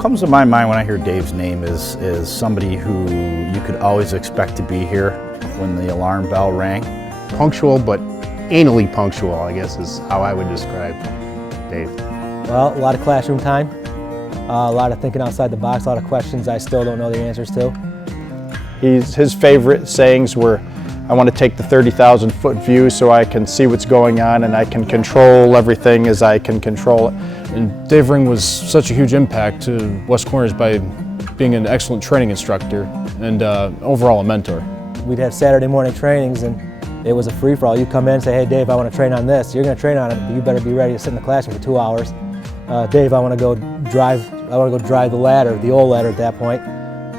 What comes to my mind when I hear Dave's name is somebody who you could always expect to be here when the alarm bell rang. Punctual, but anally punctual, I guess is how I would describe Dave. Well, a lot of classroom time, a lot of thinking outside the box, a lot of questions I still don't know the answers to. His favorite sayings were, I want to take the 30,000 foot view so I can see what's going on and I can control everything as I can control it. And Dave Ring was such a huge impact to West Corners by being an excellent training instructor and overall a mentor. We'd have Saturday morning trainings and it was a free-for-all. You come in and say, hey Dave, I want to train on this. You're going to train on it, but you better be ready to sit in the classroom for 2 hours. Dave, I want to go drive the ladder, the old ladder at that point.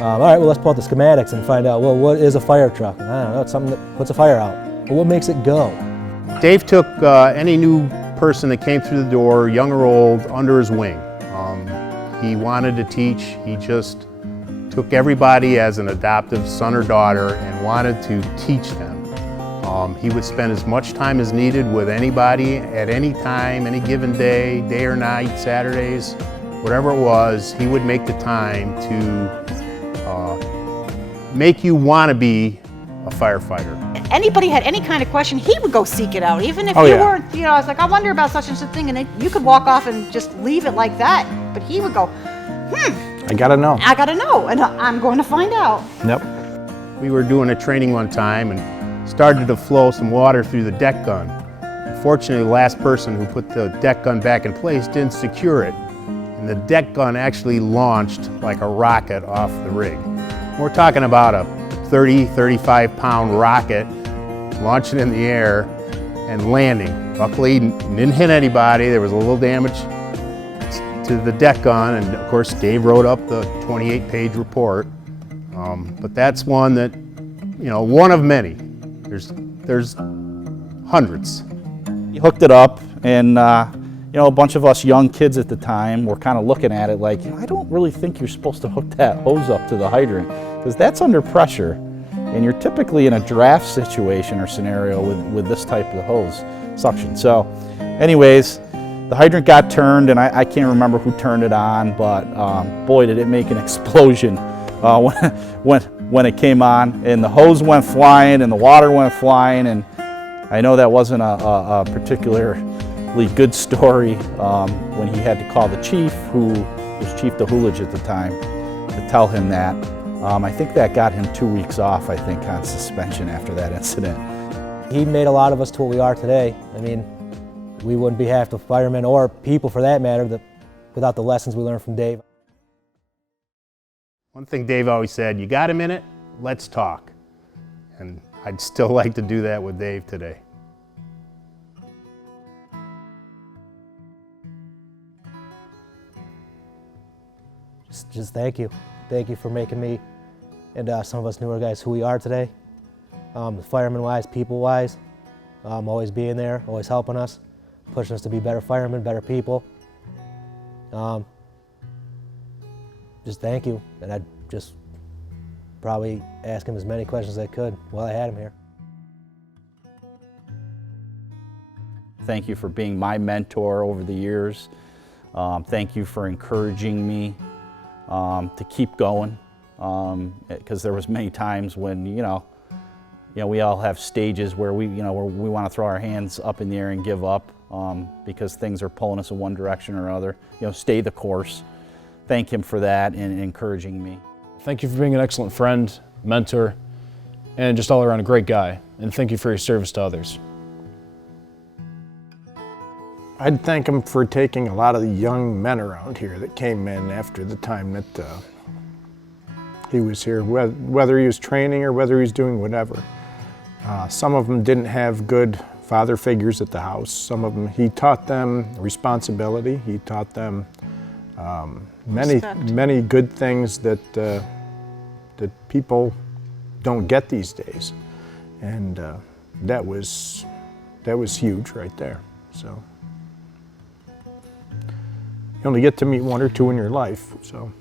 All right, well, let's pull out the schematics and find out, well, what is a fire truck? I don't know, it's something that puts a fire out. Well, what makes it go? Dave took any new person that came through the door, young or old, under his wing. He wanted to teach. He just took everybody as an adoptive son or daughter and wanted to teach them. He would spend as much time as needed with anybody at any time, any given day, day or night, Saturdays, whatever it was. He would make the time to make you want to be a firefighter. Anybody had any kind of question, he would go seek it out, even if you weren't, I was like, I wonder about such and such thing, and then you could walk off and just leave it like that, but he would go, I gotta know. I gotta know, and I'm going to find out. Yep. We were doing a training one time and started to flow some water through the deck gun. Unfortunately, the last person who put the deck gun back in place didn't secure it, and the deck gun actually launched like a rocket off the rig. We're talking about a 30, 35 pound rocket launching in the air and landing. Luckily, didn't hit anybody. There was a little damage to the deck gun, and of course, Dave wrote up the 28-page report. But that's one that, one of many. There's hundreds. He hooked it up, and a bunch of us young kids at the time were kind of looking at it like, I don't really think you're supposed to hook that hose up to the hydrant, because that's under pressure, and you're typically in a draft situation or scenario with this type of hose suction. So anyways, the hydrant got turned, and I can't remember who turned it on, but boy, did it make an explosion when it came on, and the hose went flying and the water went flying, and I know that wasn't a particularly good story when he had to call the chief, who was Chief DeHoolage at the time, to tell him that. I think that got him 2 weeks off, I think, on suspension after that incident. He made a lot of us to what we are today. I mean, we wouldn't be half the firemen, or people for that matter, without the lessons we learned from Dave. One thing Dave always said, you got a minute? Let's talk. And I'd still like to do that with Dave today. Just thank you. Thank you for making me and some of us newer guys who we are today. Fireman-wise, people-wise, always being there, always helping us, pushing us to be better firemen, better people. Just thank you, and I'd just probably ask him as many questions as I could while I had him here. Thank you for being my mentor over the years. Thank you for encouraging me to keep going, because there was many times when we all have stages where we want to throw our hands up in the air and give up because things are pulling us in one direction or other. Stay the course. Thank him for that and encouraging me. Thank you for being an excellent friend, mentor, and just all around a great guy. And thank you for your service to others. I'd thank him for taking a lot of the young men around here that came in after the time that he was here, whether he was training or whether he was doing whatever. Some of them didn't have good father figures at the house. Some of them, he taught them responsibility. He taught them many good things that people don't get these days, and that was huge right there. So you only get to meet one or two in your life, so.